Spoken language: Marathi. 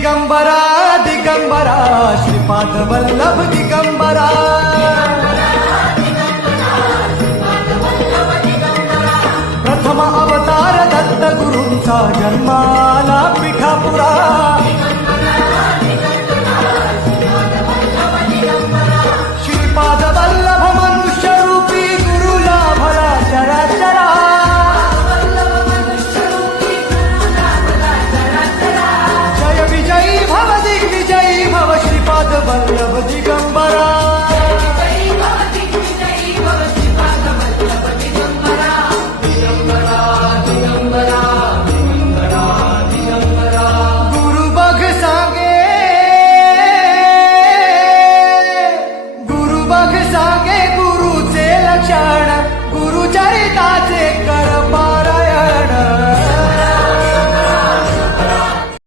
दिगंबरा दिगंबरा श्रीपाद वल्लभ दिगंबरा प्रथम अवतार दत्त गुरूंचा जन्माला पिठापुरा